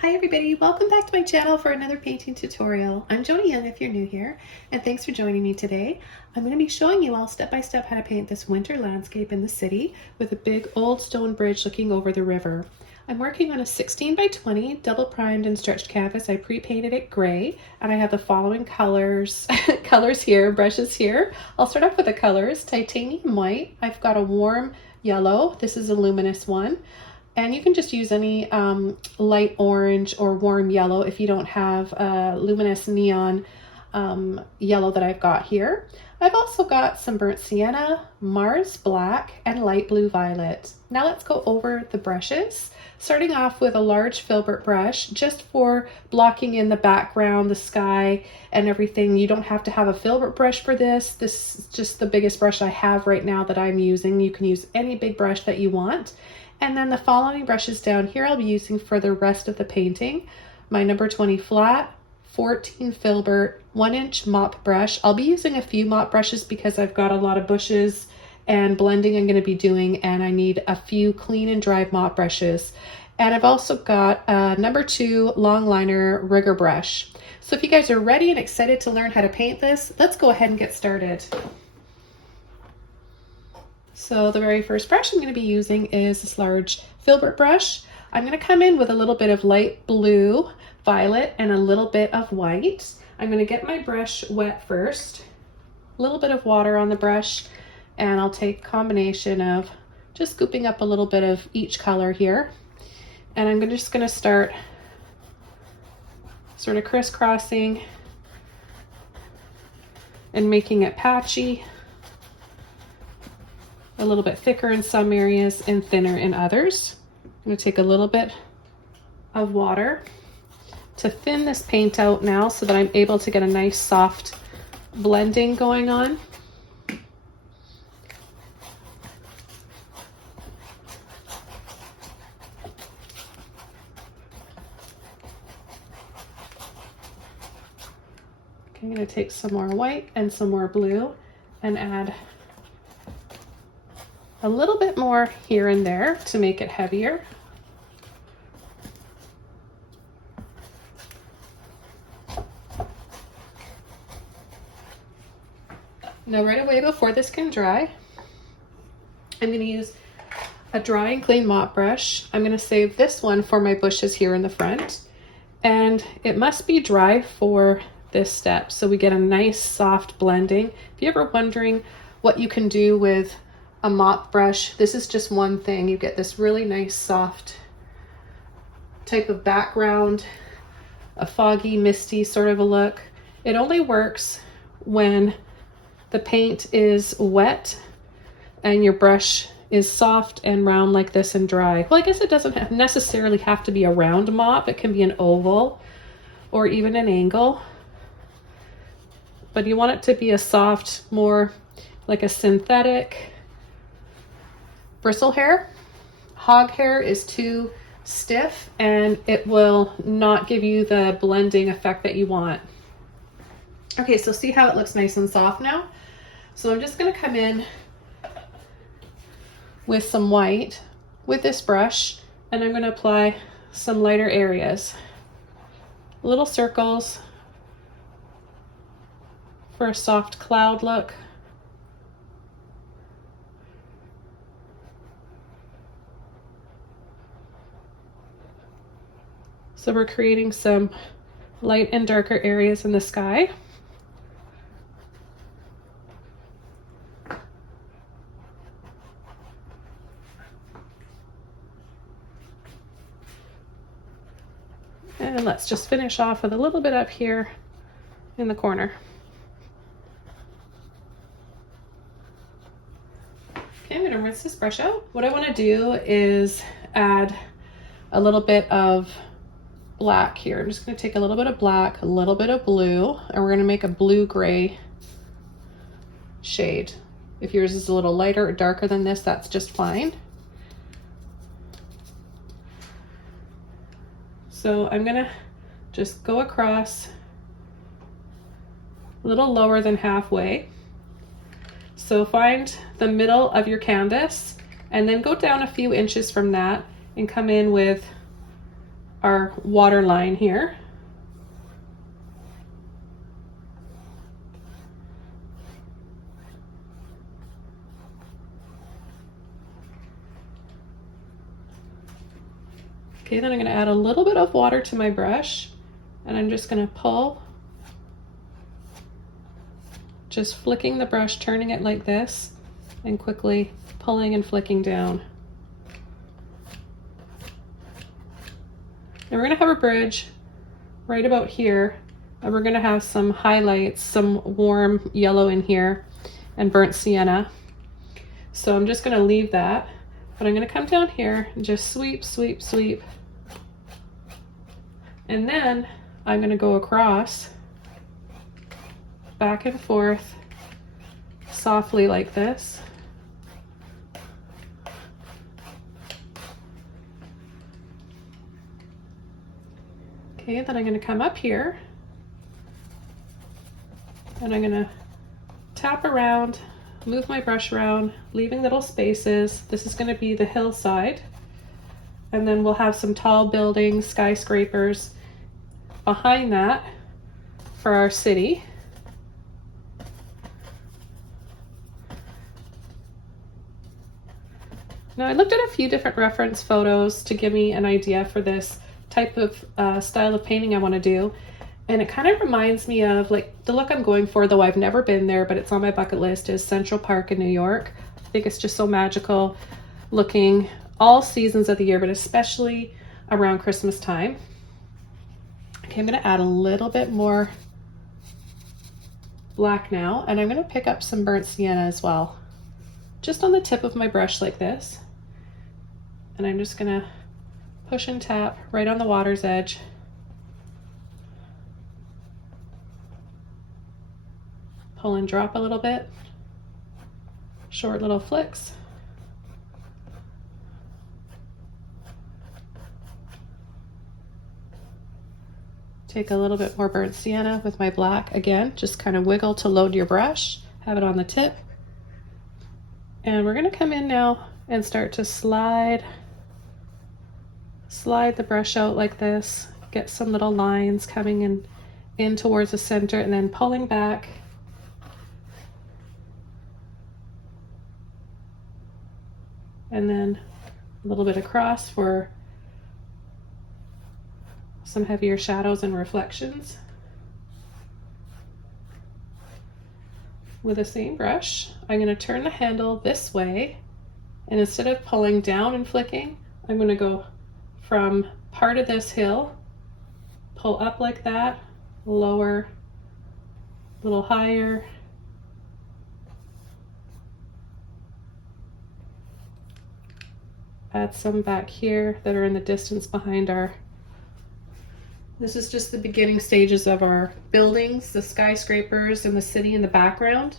Hi everybody, welcome back to my channel for another painting tutorial. I'm Joni if you're new here, and thanks for joining me today. I'm going to be showing you all step by step how to paint this winter landscape in the city with a big old stone bridge looking over the river. I'm working on a 16 by 20 double primed and stretched canvas. I pre-painted it gray, and I have the following colors here, brushes here. I'll start off with the colors. Titanium white, I've got a warm yellow, this is a luminous one. And you can just use any light orange or warm yellow if you don't have a luminous neon yellow that I've got here. I've also got some burnt sienna, Mars black, and light blue violet. Now let's go over the brushes. Starting off with a large filbert brush, just for blocking in the background, the sky, and everything. You don't have to have a filbert brush for this. This is just the biggest brush I have right now that I'm using. You can use any big brush that you want. And then the following brushes down here I'll be using for the rest of the painting. My number 20 flat, 14 filbert, 1-inch mop brush. I'll be using a few mop brushes because I've got a lot of bushes and blending I'm going to be doing, and I need a few clean and dry mop brushes. And I've also got a number 2 long liner rigger brush. So if you guys are ready and excited to learn how to paint this, let's go ahead and get started. So the very first brush I'm going to be using is this large filbert brush. I'm going to come in with a little bit of light blue, violet, and a little bit of white. I'm going to get my brush wet first, a little bit of water on the brush, and I'll take a combination of just scooping up a little bit of each color here. And I'm just going to start sort of crisscrossing and making it patchy. A little bit thicker in some areas and thinner in others. I'm going to take a little bit of water to thin this paint out now so that I'm able to get a nice soft blending going on. Okay, I'm going to take some more white and some more blue and add a little bit more here and there to make it heavier. Now right away before this can dry, I'm going to use a dry and clean mop brush. I'm going to save this one for my bushes here in the front, and it must be dry for this step so we get a nice soft blending. If you're ever wondering what you can do with a mop brush, this is just one thing. You get this really nice soft type of background, a foggy, misty sort of a look. It only works when the paint is wet and your brush is soft and round like this and dry. Well, I guess it doesn't necessarily have to be a round mop. It can be an oval or even an angle. But you want it to be a soft, more like a synthetic bristle hair. Hog hair is too stiff and it will not give you the blending effect that you want. Okay, so see how it looks nice and soft now? So I'm just going to come in with some white with this brush, and I'm going to apply some lighter areas, little circles for a soft cloud look. So we're creating some light and darker areas in the sky. And let's just finish off with a little bit up here in the corner. Okay, I'm going to rinse this brush out. What I want to do is add a little bit of black here. I'm just going to take a little bit of black, a little bit of blue, and we're going to make a blue-gray shade. If yours is a little lighter or darker than this, that's just fine. So I'm going to just go across a little lower than halfway. So find the middle of your canvas and then go down a few inches from that and come in with our water line here. Okay, then I'm going to add a little bit of water to my brush, and I'm just going to pull, just flicking the brush, turning it like this, and quickly pulling and flicking down. And we're going to have a bridge right about here, and we're going to have some highlights, some warm yellow in here, and burnt sienna. So I'm just going to leave that, but I'm going to come down here and just sweep, sweep, sweep. And then I'm going to go across, back and forth, softly like this. Okay, then I'm going to come up here and I'm going to tap around, move my brush around, leaving little spaces. This is going to be the hillside. And then we'll have some tall buildings, skyscrapers behind that for our city. Now I looked at a few different reference photos to give me an idea for this type of style of painting I want to do. And it kind of reminds me of, like, the look I'm going for, though I've never been there, but it's on my bucket list, is Central Park in New York. I think it's just so magical looking all seasons of the year, but especially around Christmas time. Okay, I'm going to add a little bit more black now, and I'm going to pick up some burnt sienna as well, just on the tip of my brush like this. And I'm just going to push and tap right on the water's edge. Pull and drop a little bit, short little flicks. Take a little bit more burnt sienna with my black. Again, just kind of wiggle to load your brush, have it on the tip. And we're going to come in now and start to slide the brush out like this, get some little lines coming in towards the center, and then pulling back. And then a little bit across for some heavier shadows and reflections. With the same brush, I'm going to turn the handle this way, and instead of pulling down and flicking, I'm going to go from part of this hill, pull up like that, lower, a little higher, add some back here that are in the distance behind our. This is just the beginning stages of our buildings, the skyscrapers and the city in the background.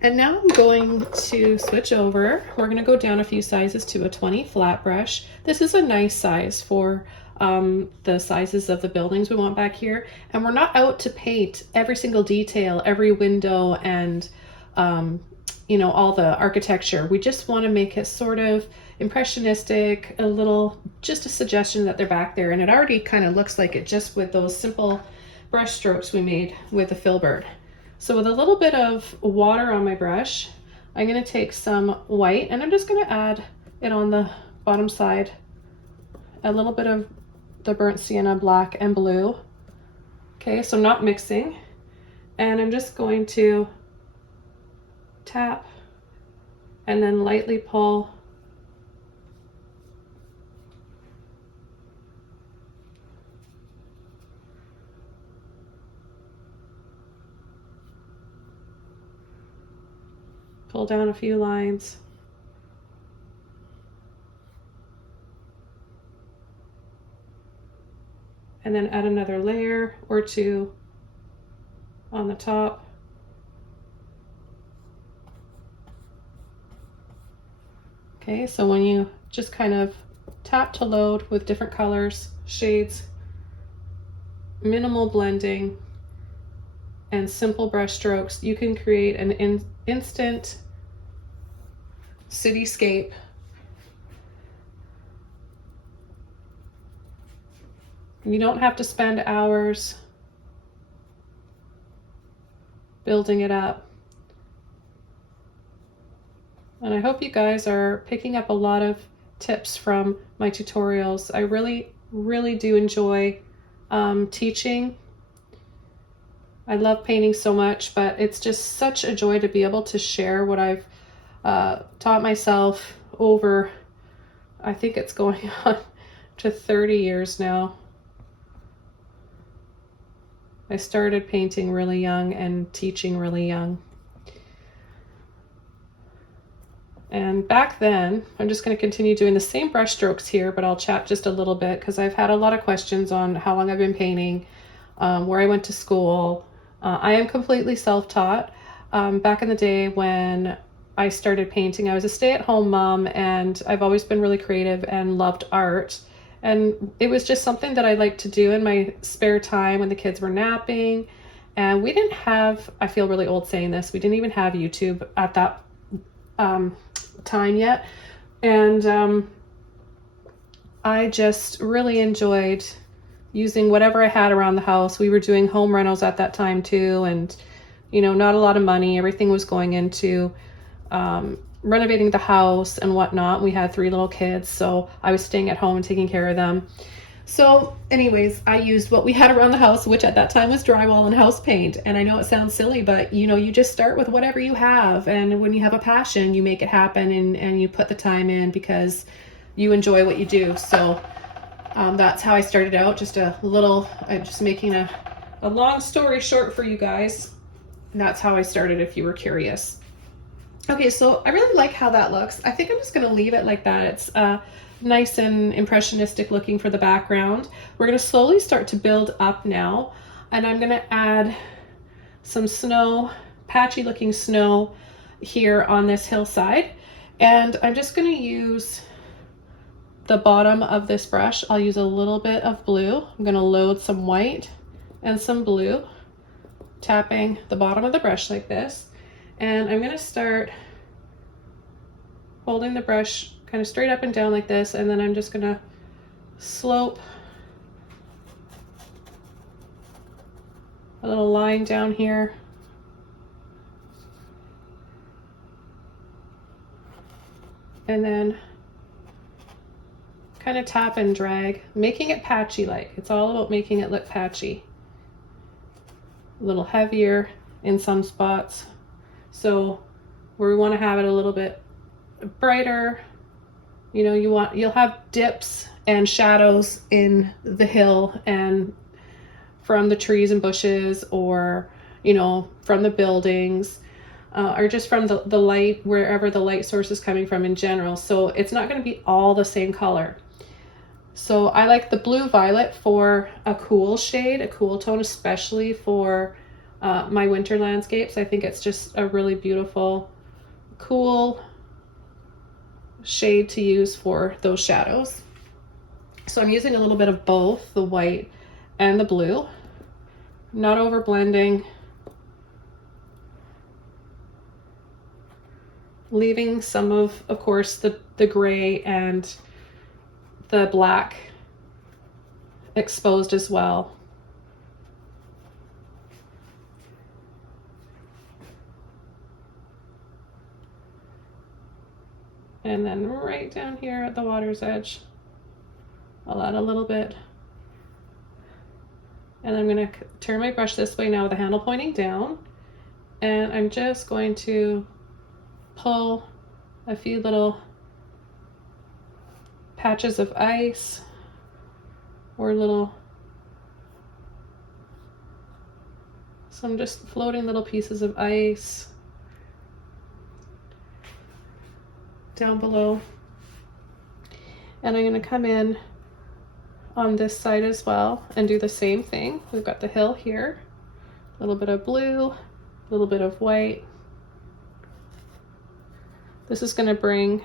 And now I'm going to switch over. We're going to go down a few sizes to a 20 flat brush. This is a nice size for the sizes of the buildings we want back here. And we're not out to paint every single detail, every window, and you know, all the architecture. We just want to make it sort of impressionistic, a little, just a suggestion that they're back there. And it already kind of looks like it just with those simple brush strokes we made with the filbert. So with a little bit of water on my brush, I'm going to take some white and I'm just going to add it on the bottom side, a little bit of the burnt sienna, black and blue. Okay, so not mixing. And I'm just going to tap and then lightly pull. Pull down a few lines. And then add another layer or two on the top. Okay, so when you just kind of tap to load with different colors, shades, minimal blending, and simple brush strokes, you can create an instant cityscape You don't have to spend hours building it up. And I hope you guys are picking up a lot of tips from my tutorials. I really do enjoy teaching. I love painting so much, but it's just such a joy to be able to share what I've taught myself over, I think it's going on to 30 years now. I started painting really young and teaching really young. And back then, I'm just going to continue doing the same brush strokes here, but I'll chat just a little bit because I've had a lot of questions on how long I've been painting, where I went to school. I am completely self-taught. Back in the day when I started painting, I was a stay-at-home mom, and I've always been really creative and loved art. And it was just something that I liked to do in my spare time when the kids were napping. And we didn't have, I feel really old saying this, we didn't even have YouTube at that time yet. And I just really enjoyed using whatever I had around the house. We were doing home rentals at that time too, and you know, not a lot of money. Everything was going into renovating the house and whatnot. We had 3 little kids, so I was staying at home and taking care of them. So anyways, I used what we had around the house, which at that time was drywall and house paint. And I know it sounds silly, but you know, you just start with whatever you have. And when you have a passion, you make it happen, and you put the time in because you enjoy what you do. So that's how I started out. Just a little, I'm just making a long story short for you guys. And that's how I started, if you were curious. Okay, so I really like how that looks. I think I'm just gonna leave it like that. It's nice and impressionistic looking for the background. We're gonna slowly start to build up now, and I'm gonna add some snow, patchy looking snow here on this hillside. And I'm just gonna use the bottom of this brush. I'll use a little bit of blue. I'm gonna load some white and some blue, tapping the bottom of the brush like this. And I'm gonna start holding the brush kind of straight up and down like this, and then I'm just gonna slope a little line down here. And then kind of tap and drag, making it patchy like. It's all about making it look patchy. A little heavier in some spots. So where we want to have it a little bit brighter, you know, you'll have dips and shadows in the hill and from the trees and bushes, or you know, from the buildings, or just from the light, wherever the light source is coming from in general. So it's not going to be all the same color. So I like the blue violet for a cool shade, a cool tone, especially for my winter landscapes. I think it's just a really beautiful, cool shade to use for those shadows. So I'm using a little bit of both the white and the blue, not over blending, leaving some of course the gray and the black exposed as well. And then right down here at the water's edge, I'll add a little bit. And I'm going to turn my brush this way now with the handle pointing down. And I'm just going to pull a few little patches of ice or some just floating little pieces of ice down below. And I'm going to come in on this side as well and do the same thing. We've got the hill here, a little bit of blue, a little bit of white. This is going to bring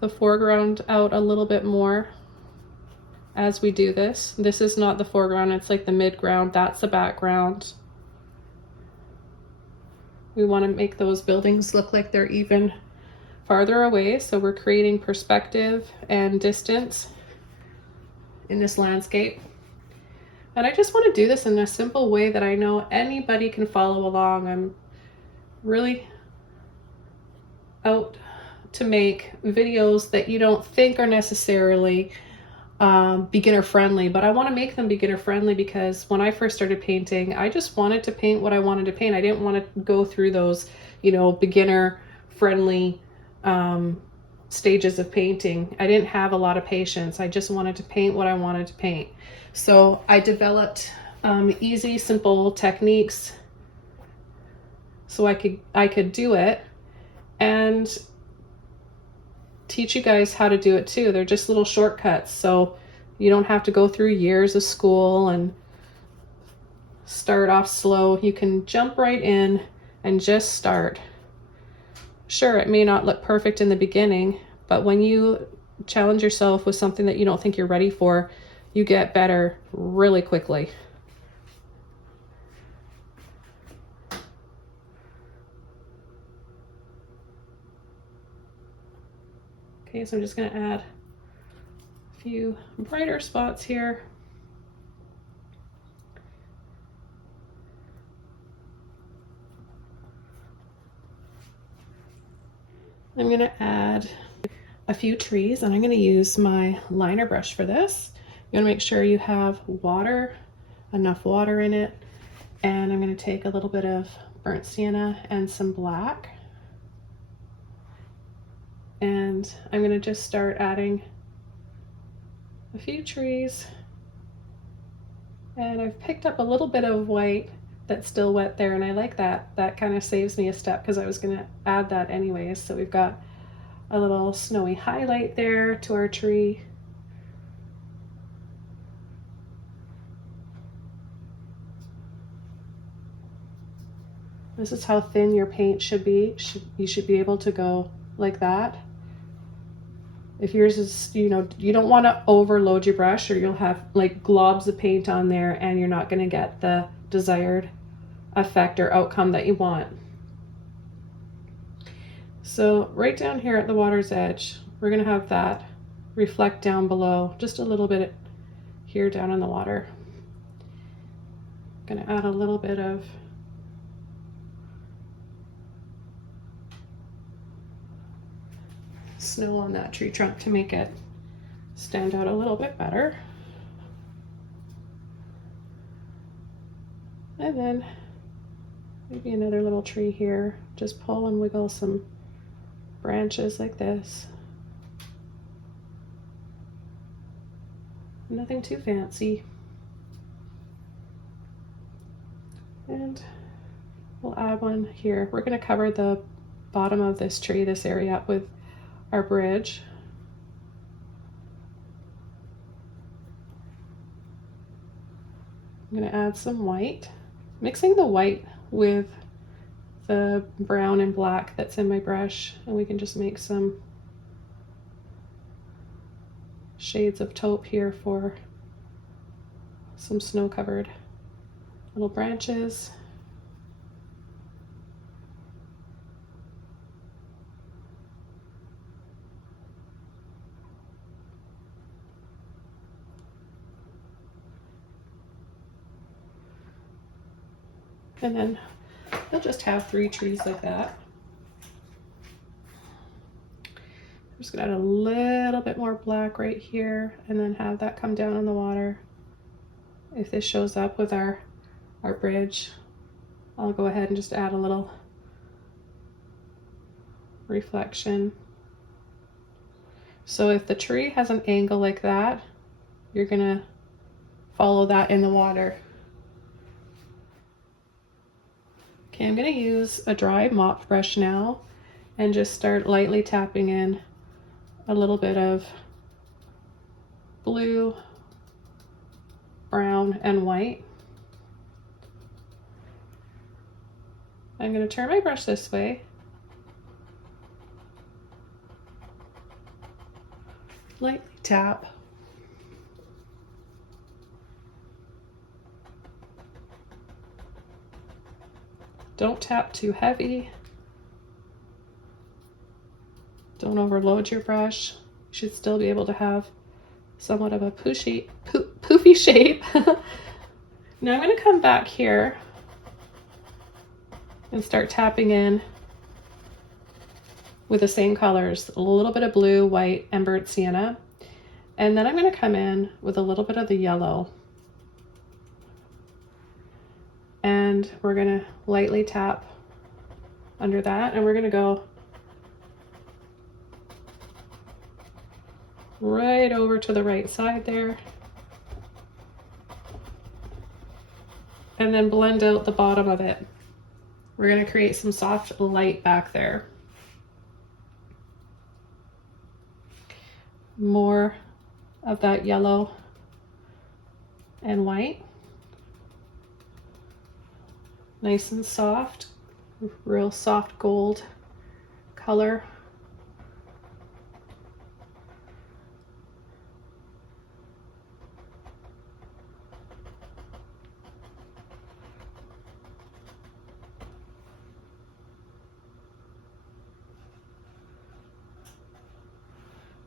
the foreground out a little bit more as we do this. This is not the foreground, it's like the midground, that's the background. We want to make those buildings look like they're even farther away, so we're creating perspective and distance. in this landscape. And I just want to do this in a simple way that I know anybody can follow along. I'm really out to make videos that you don't think are necessarily beginner friendly, but I want to make them beginner friendly because when I first started painting, I just wanted to paint what I wanted to paint. I didn't want to go through those, you know, beginner friendly stages of painting. I didn't have a lot of patience. I just wanted to paint what I wanted to paint. So I developed easy, simple techniques so I could do it and teach you guys how to do it too. They're just little shortcuts, so you don't have to go through years of school and start off slow. You can jump right in and just start. Sure, it may not look perfect in the beginning, but when you challenge yourself with something that you don't think you're ready for, you get better really quickly. Okay, so I'm just going to add a few brighter spots here. I'm going to add a few trees, and I'm going to use my liner brush for this. You want to make sure you have water, enough water in it, and I'm going to take a little bit of burnt sienna and some black. And I'm going to just start adding a few trees. And I've picked up a little bit of white that's still wet there, and I like that. That kind of saves me a step because I was going to add that anyways. So we've got a little snowy highlight there to our tree. This is how thin your paint should be. You should be able to go like that. If yours is, you know, you don't want to overload your brush or you'll have like globs of paint on there and you're not going to get the desired effect or outcome that you want. So right down here at the water's edge, we're going to have that reflect down below, just a little bit here down in the water. I'm going to add a little bit of snow on that tree trunk to make it stand out a little bit better. And then maybe another little tree here. Just pull and wiggle some branches like this. Nothing too fancy. And we'll add one here. We're going to cover the bottom of this tree, this area, up with our bridge. I'm going to add some white, mixing the white with the brown and black that's in my brush, and we can just make some shades of taupe here for some snow-covered little branches. And then you'll just have 3 trees like that. I'm just gonna add a little bit more black right here and then have that come down in the water. If this shows up with our bridge, I'll go ahead and just add a little reflection. So if the tree has an angle like that, you're gonna follow that in the water. Okay, I'm going to use a dry mop brush now and just start lightly tapping in a little bit of blue, brown, and white. I'm going to turn my brush this way. Lightly tap. Don't tap too heavy. Don't overload your brush. You should still be able to have somewhat of a poofy shape. Now I'm going to come back here and start tapping in with the same colors, a little bit of blue, white, and burnt sienna. And then I'm going to come in with a little bit of the yellow. And we're going to lightly tap under that, and we're going to go right over to the right side there. And then blend out the bottom of it. We're going to create some soft light back there. More of that yellow and white. Nice and soft, real soft gold color.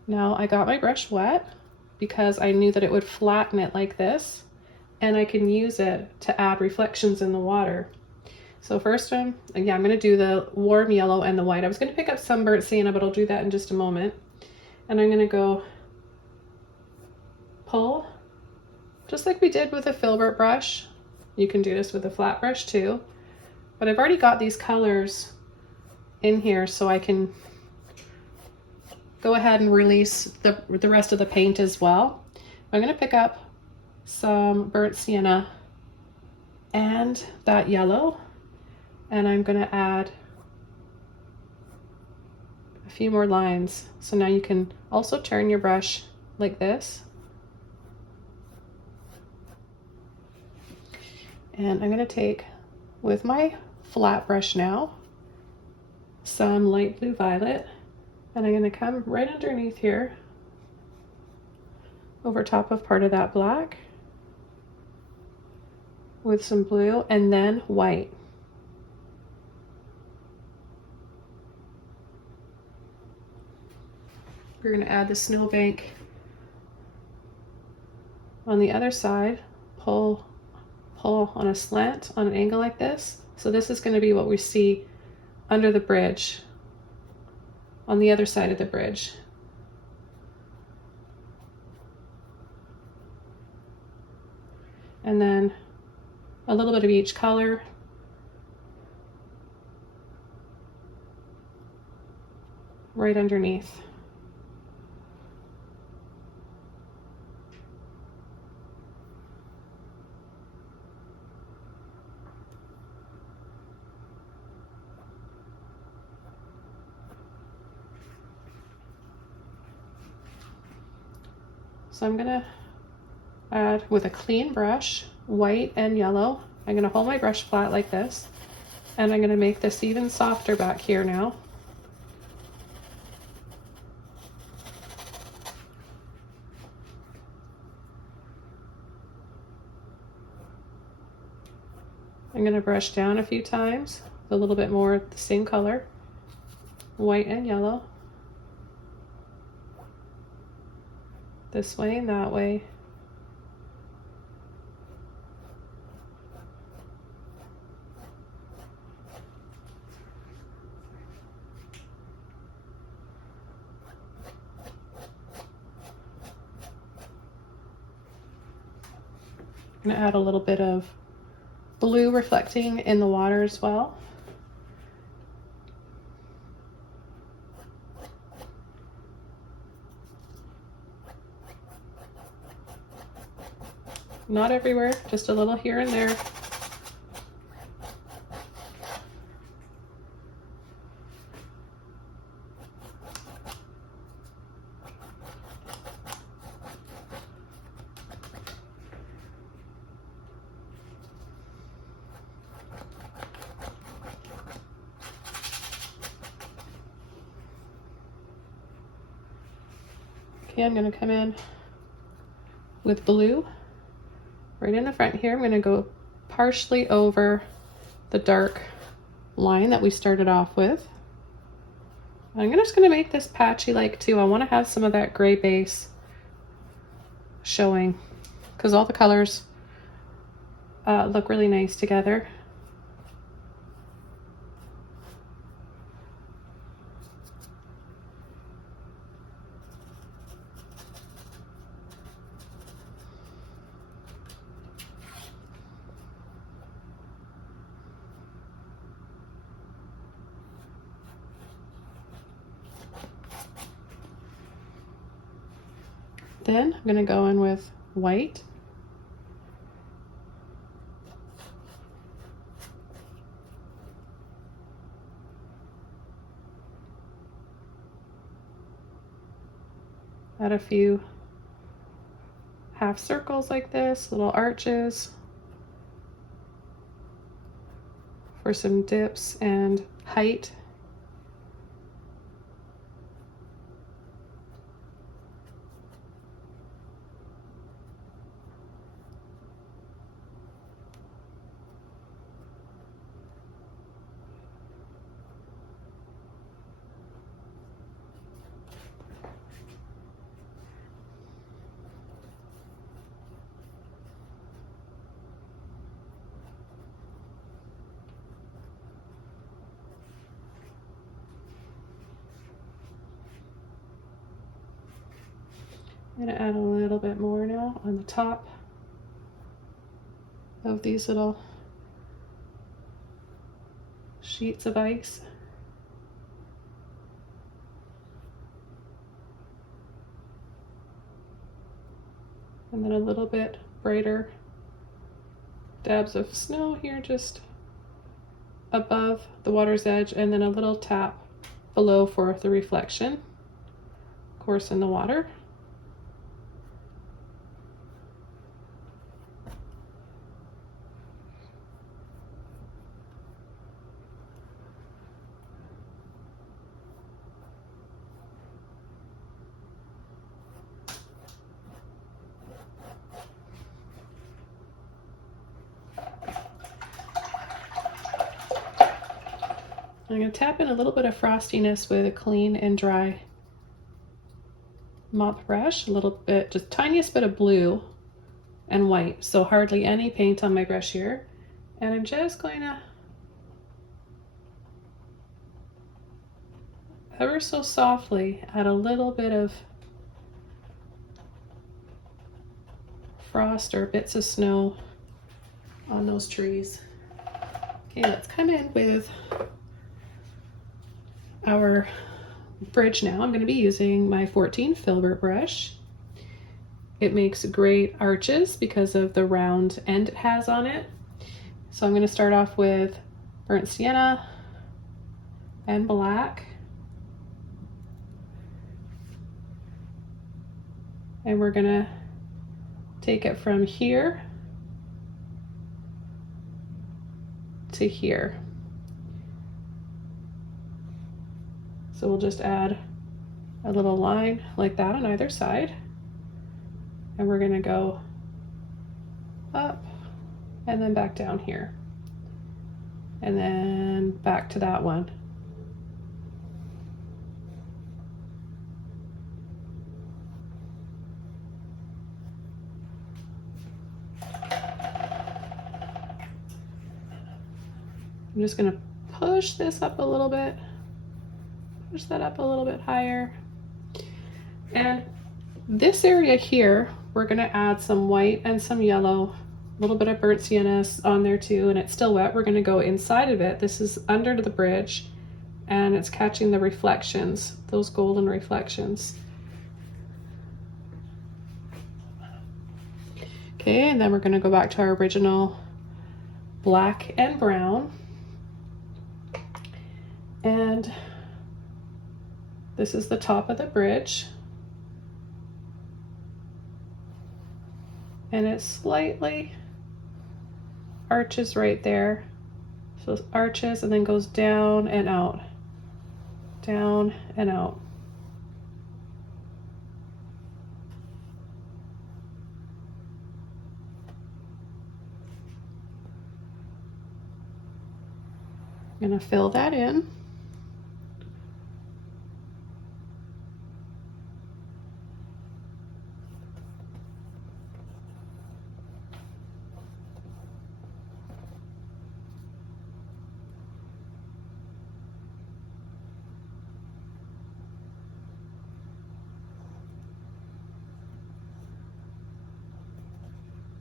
Now I got my brush wet because I knew that it would flatten it like this, and I can use it to add reflections in the water. So first I'm going to do the warm yellow and the white. I was going to pick up some burnt sienna, but I'll do that in just a moment. And I'm going to go pull, just like we did with a filbert brush. You can do this with a flat brush too. But I've already got these colors in here, so I can go ahead and release the rest of the paint as well. I'm going to pick up some burnt sienna and that yellow, and I'm going to add a few more lines. So now you can also turn your brush like this. And I'm going to take, with my flat brush now, some light blue violet, and I'm going to come right underneath here, over top of part of that black, with some blue and then white. We're going to add the snowbank on the other side, pull on a slant, on an angle like this. So this is going to be what we see under the bridge, on the other side of the bridge. And then a little bit of each color. Right underneath. So I'm going to add, with a clean brush, white and yellow. I'm going to hold my brush flat like this, and I'm going to make this even softer back here now. I'm going to brush down a few times, a little bit more of the same color, white and yellow. This way and that way. I'm going to add a little bit of blue reflecting in the water as well. Not everywhere, just a little here and there. Okay, I'm going to come in with blue. Right in the front here, I'm going to go partially over the dark line that we started off with. I'm just going to make this patchy like too. I want to have some of that gray base showing because all the colors look really nice together. Then I'm going to go in with white. Add a few half circles like this, little arches for some dips and height. I'm going to add a little bit more now on the top of these little sheets of ice. And then a little bit brighter dabs of snow here just above the water's edge, and then a little tap below for the reflection, of course, in the water. I'm going to tap in a little bit of frostiness with a clean and dry mop brush, a little bit, just tiniest bit of blue and white, so hardly any paint on my brush here. And I'm just going to ever so softly add a little bit of frost or bits of snow on those trees. Okay, let's come in with our bridge now. I'm going to be using my 14 filbert brush. It makes great arches because of the round end it has on it. So I'm going to start off with burnt sienna and black. And we're going to take it from here to here. So we'll just add a little line like that on either side. And we're going to go up and then back down here. And then back to that one. I'm just going to push this up a little bit. Push that up a little bit higher. And this area here, we're going to add some white and some yellow, a little bit of burnt sienna on there too, and it's still wet. We're going to go inside of it. This is under the bridge, and it's catching the reflections, those golden reflections. Okay, and then we're going to go back to our original black and brown. And this is the top of the bridge. And it slightly arches right there. So it arches and then goes down and out. Down and out. I'm going to fill that in.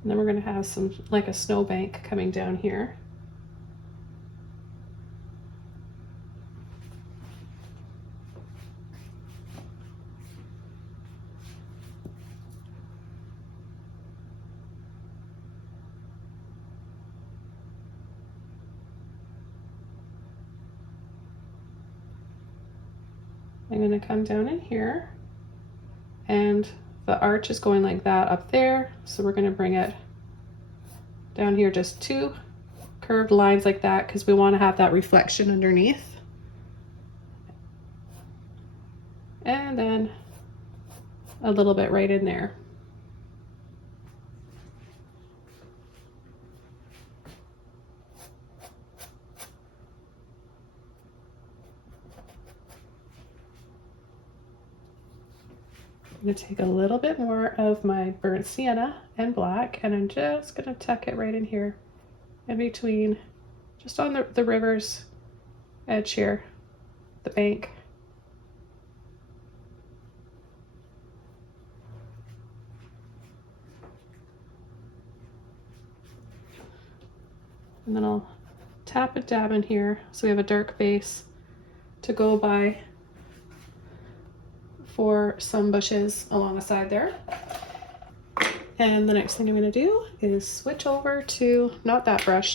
And then we're going to have some, like a snowbank coming down here. I'm going to come down in here, and the arch is going like that up there, so we're going to bring it down here, just two curved lines like that, because we want to have that reflection underneath. And then a little bit right in there. I'm going to take a little bit more of my burnt sienna and black, and I'm just going to tuck it right in here, in between, just on the river's edge here, the bank. And then I'll tap and dab in here so we have a dark base to go by for some bushes along the side there. And the next thing I'm going to do is switch over to, not that brush,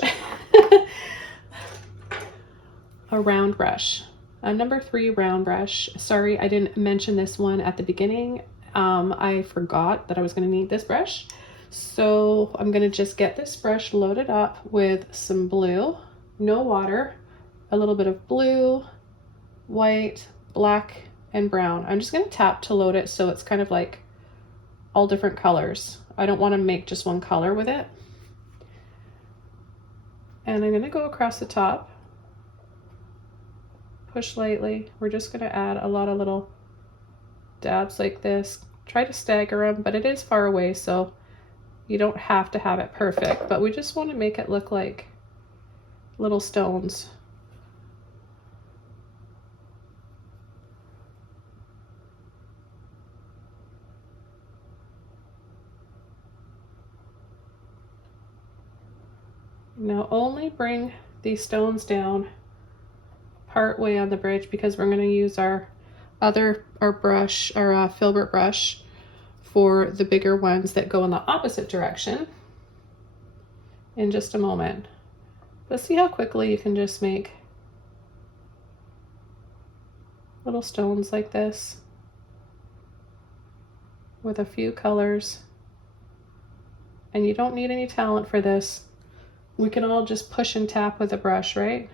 a round brush, a number 3 round brush. Sorry, I didn't mention this one at the beginning. I forgot that I was going to need this brush. So I'm going to just get this brush loaded up with some blue, no water, a little bit of blue, white, black, and brown. I'm just going to tap to load it so it's kind of like all different colors. I don't want to make just one color with it. And I'm going to go across the top, push lightly. We're just going to add a lot of little dabs like this. Try to stagger them, but it is far away, so you don't have to have it perfect, but we just want to make it look like little stones. Now only bring these stones down part way on the bridge, because we're going to use our brush, our filbert brush, for the bigger ones that go in the opposite direction in just a moment. But see how quickly you can just make little stones like this with a few colors. And you don't need any talent for this. We can all just push and tap with a brush, right?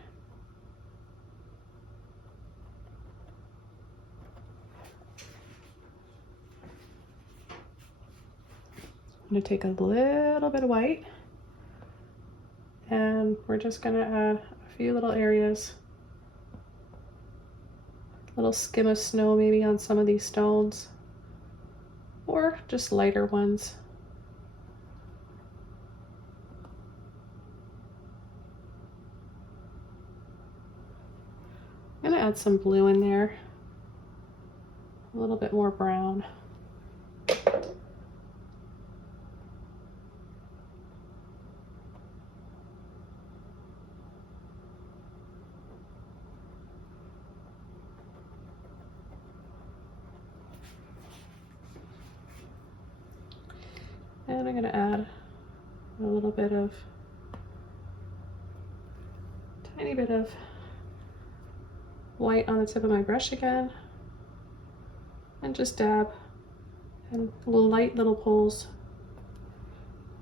I'm going to take a little bit of white, and we're just going to add a few little areas, a little skim of snow maybe on some of these stones, or just lighter ones. I'm going to add some blue in there, a little bit more brown. And I'm going to add a little bit of, tiny bit of white on the tip of my brush again, and just dab and light little pulls.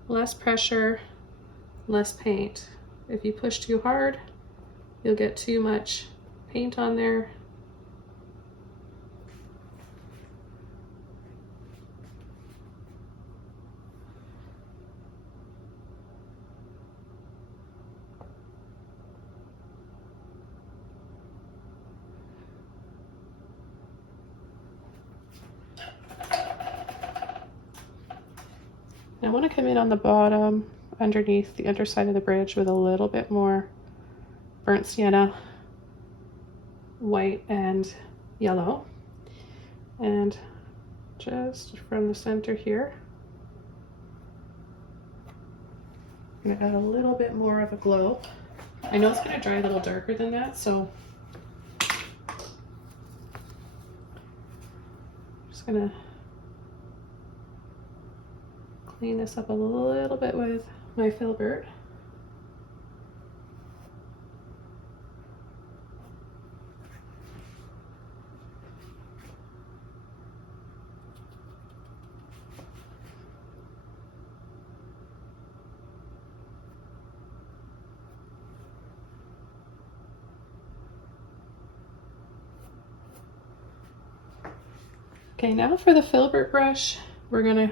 Less pressure, less paint. If you push too hard, you'll get too much paint on there. I want to come in on the bottom, underneath the underside of the bridge, with a little bit more burnt sienna, white and yellow. And just from the center here, I'm gonna add a little bit more of a glow. I know it's gonna dry a little darker than that, so I'm just gonna clean this up a little bit with my filbert. Okay, now for the filbert brush, we're gonna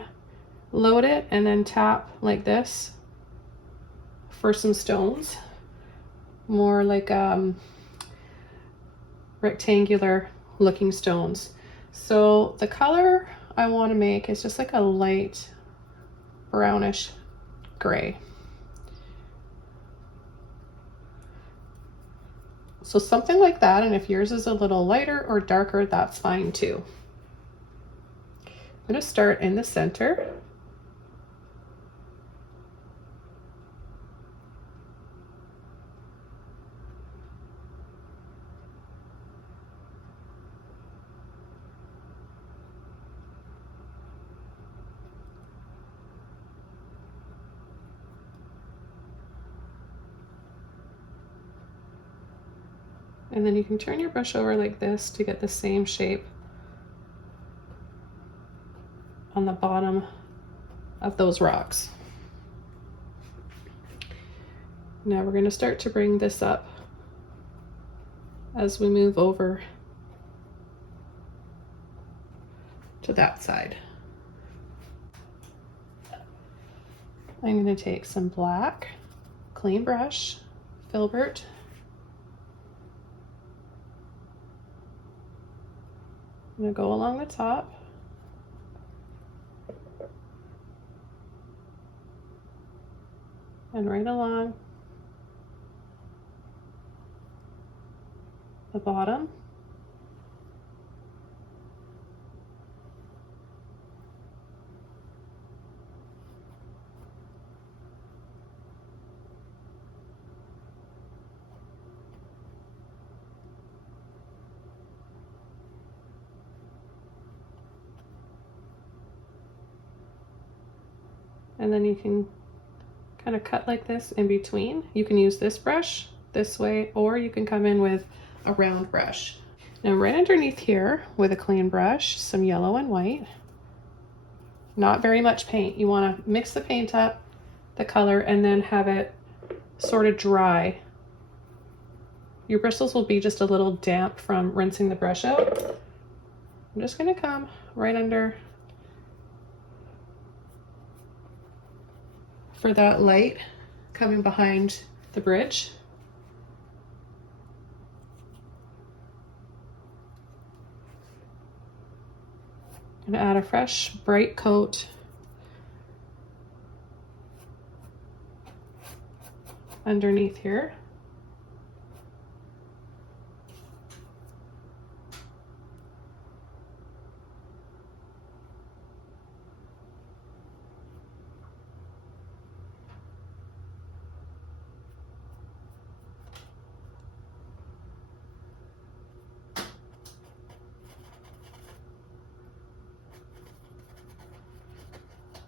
load it and then tap like this for some stones, more like rectangular looking stones. So the color I want to make is just like a light brownish gray. So something like that, and if yours is a little lighter or darker, that's fine too. I'm going to start in the center. And then you can turn your brush over like this to get the same shape on the bottom of those rocks. Now we're going to start to bring this up as we move over to that side. I'm going to take some black, clean brush, filbert, I'm going to go along the top. And right along the bottom. And then you can kind of cut like this in between. You can use this brush this way, or you can come in with a round brush. Now right underneath here with a clean brush, some yellow and white. Not very much paint. You want to mix the paint up, the color, and then have it sort of dry. Your bristles will be just a little damp from rinsing the brush out. I'm just going to come right under for that light coming behind the bridge. I'm gonna add a fresh bright coat underneath here.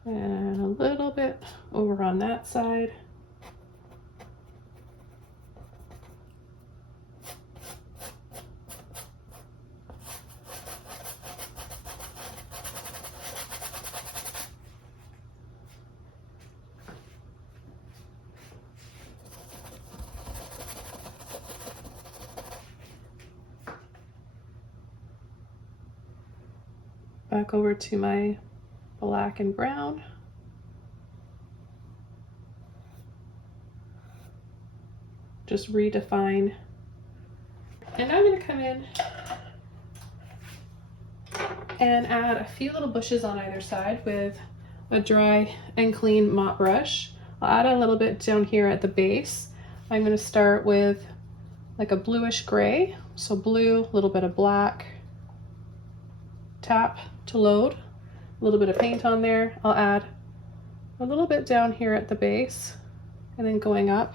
And a little bit over on that side. Back over to my black and brown. Just redefine. And now I'm going to come in and add a few little bushes on either side with a dry and clean mop brush. I'll add a little bit down here at the base. I'm going to start with like a bluish gray. So blue, a little bit of black. Tap to load. A little bit of paint on there. I'll add a little bit down here at the base. and then going up.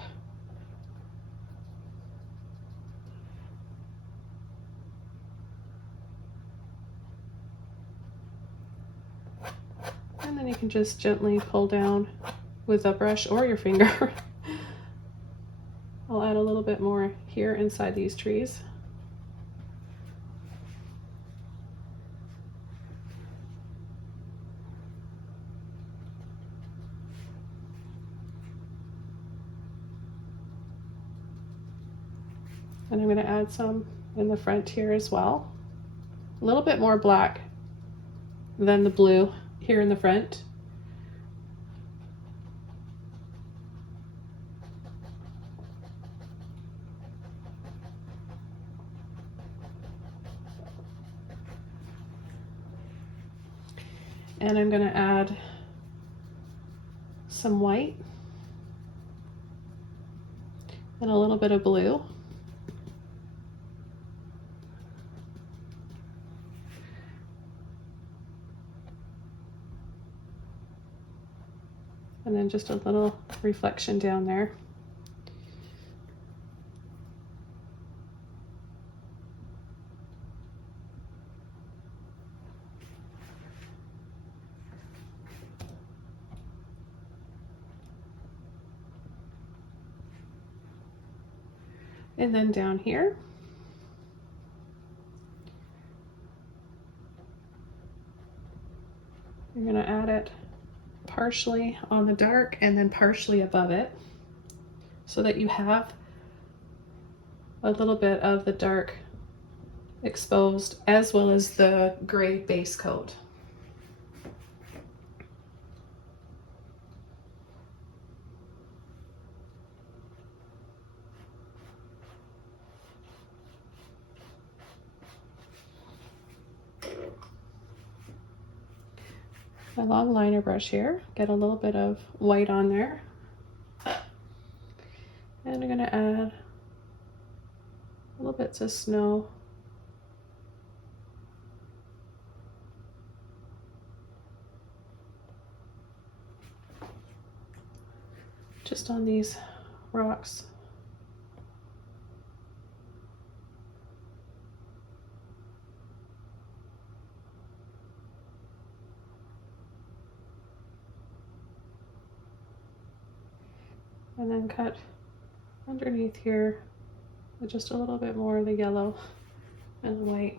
And then you can just gently pull down with a brush or your finger. I'll add a little bit more here inside these trees. And I'm going to add some in the front here as well. A little bit more black than the blue here in the front. And I'm going to add some white and a little bit of blue. And then just a little reflection down there. And then down here, you're going to add it partially on the dark and then partially above it, so that you have a little bit of the dark exposed as well as the gray base coat. My long liner brush here, get a little bit of white on there. And I'm going to add little bits of snow. Just on these rocks. And then cut underneath here with just a little bit more of the yellow and the white.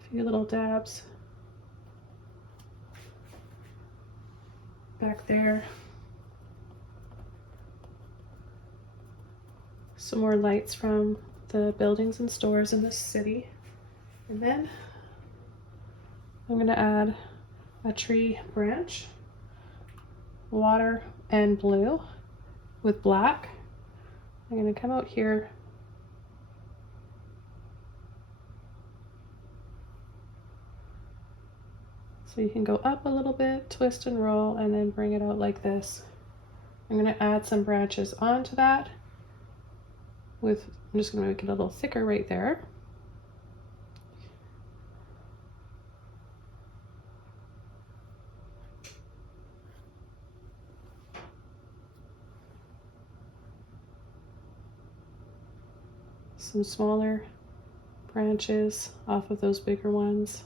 A few little dabs back there. Some more lights from the buildings and stores in the city. And then I'm going to add a tree branch, water and blue with black. I'm going to come out here so you can go up a little bit, twist and roll, and then bring it out like this. I'm going to add some branches onto that with, I'm just going to make it a little thicker right there. Some smaller branches off of those bigger ones.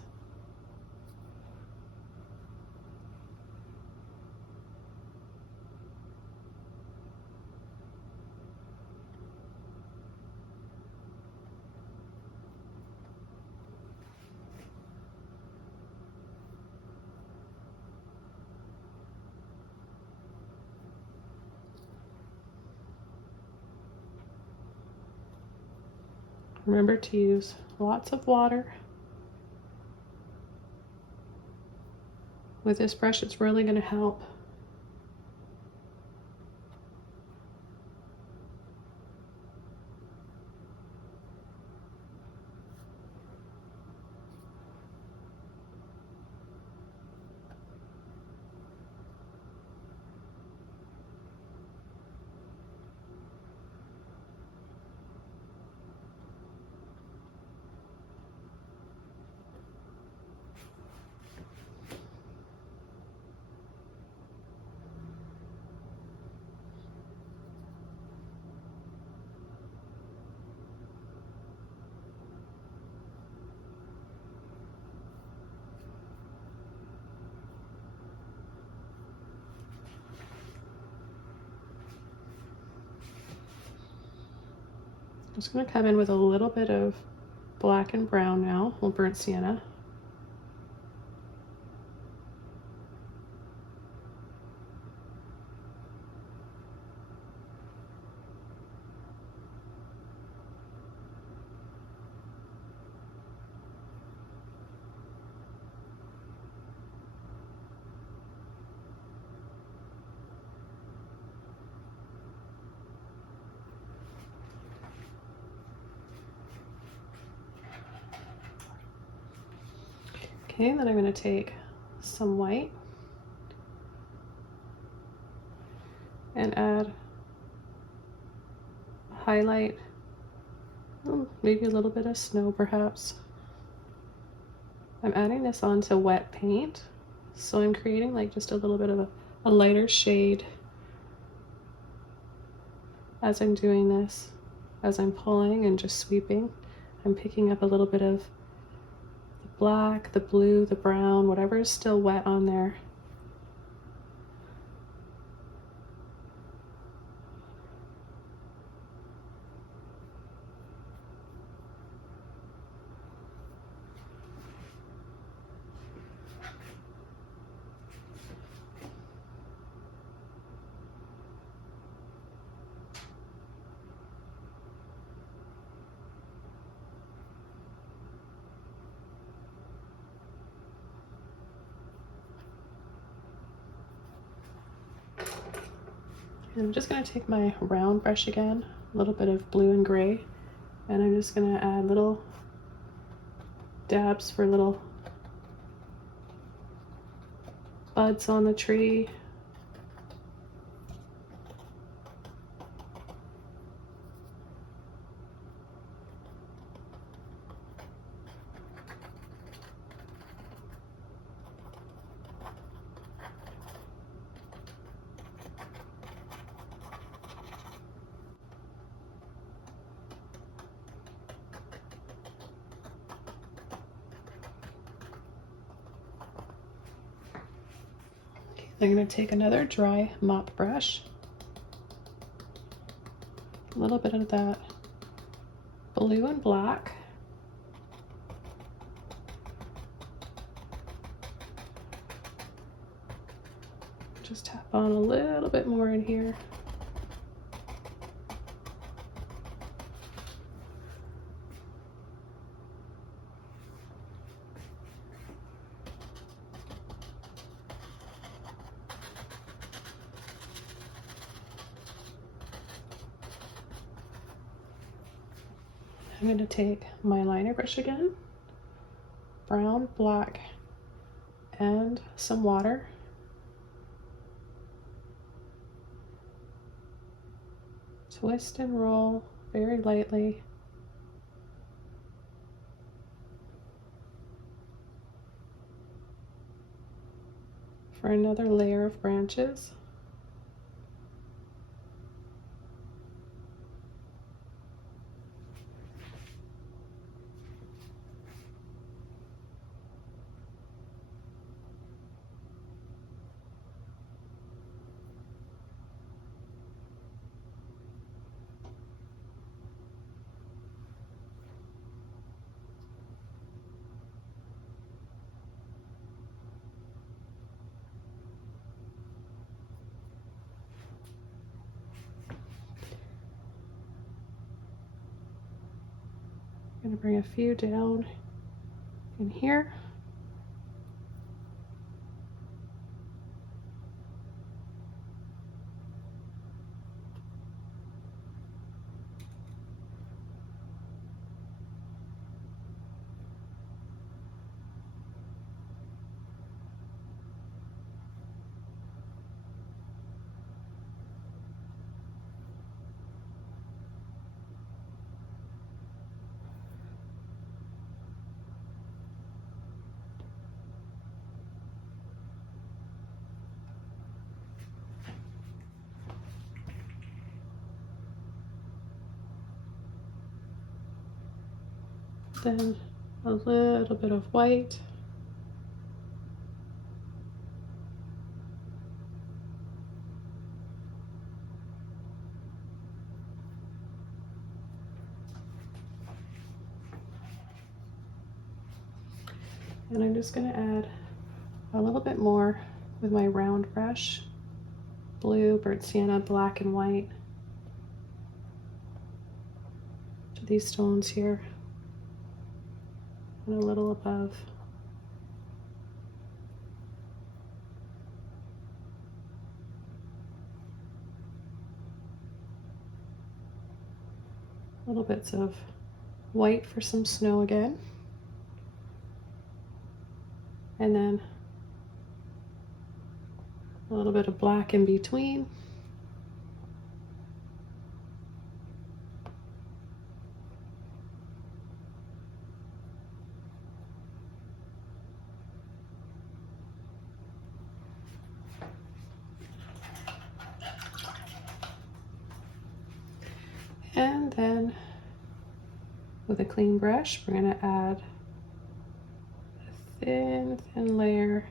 Remember to use lots of water. With this brush, it's really going to help. I'm just going to come in with a little bit of black and brown now, or burnt sienna. Okay, then I'm going to take some white and add a highlight, maybe a little bit of snow perhaps. I'm adding this onto wet paint, so I'm creating like just a little bit of a lighter shade as I'm doing this. As I'm pulling and just sweeping, I'm picking up a little bit of the black, the blue, the brown, whatever is still wet on there. And I'm just going to take my round brush again, a little bit of blue and gray, and I'm just going to add little dabs for little buds on the tree. I'm going to take another dry mop brush, a little bit of that blue and black, just tap on a little bit more in here. I'm going to take my liner brush again, brown, black, and some water. Twist and roll very lightly. For another layer of branches. I'm going to bring a few down in here. Then a little bit of white. And I'm just going to add a little bit more with my round brush, blue, burnt sienna, black, and white to these stones here, and a little above. Little bits of white for some snow again. And then a little bit of black in between. And then with a clean brush, we're going to add a thin layer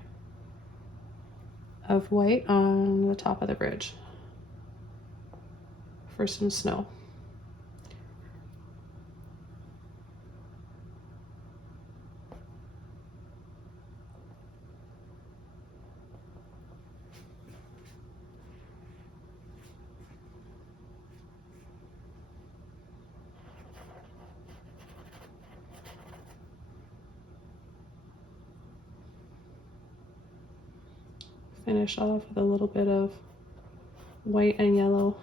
of white on the top of the bridge for some snow. Finish off with a little bit of white and yellow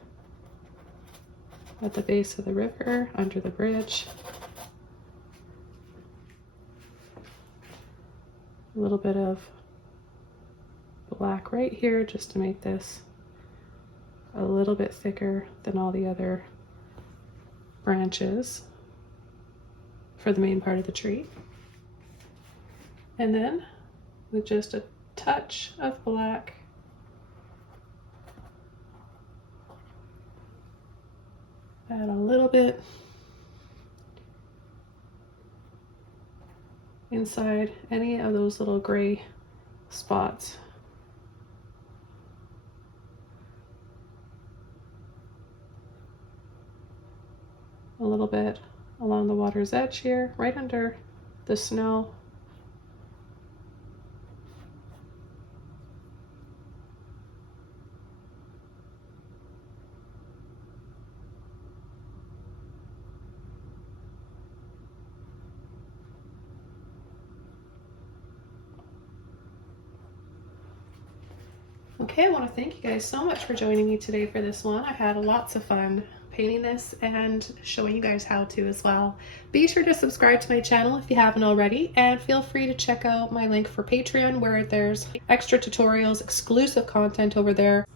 at the base of the river, under the bridge. A little bit of black right here just to make this a little bit thicker than all the other branches for the main part of the tree. And then with just a touch of black, add a little bit inside any of those little gray spots. A little bit along the water's edge here, right under the snow. Okay, I want to thank you guys so much for joining me today for this one. I had lots of fun painting this and showing you guys how to as well. Be sure to subscribe to my channel if you haven't already, and feel free to check out my link for Patreon where there's extra tutorials, exclusive content over there.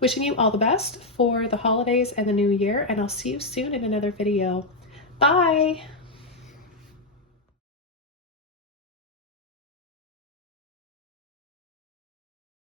Wishing you all the best for the holidays and the new year, and I'll see you soon in another video. Bye!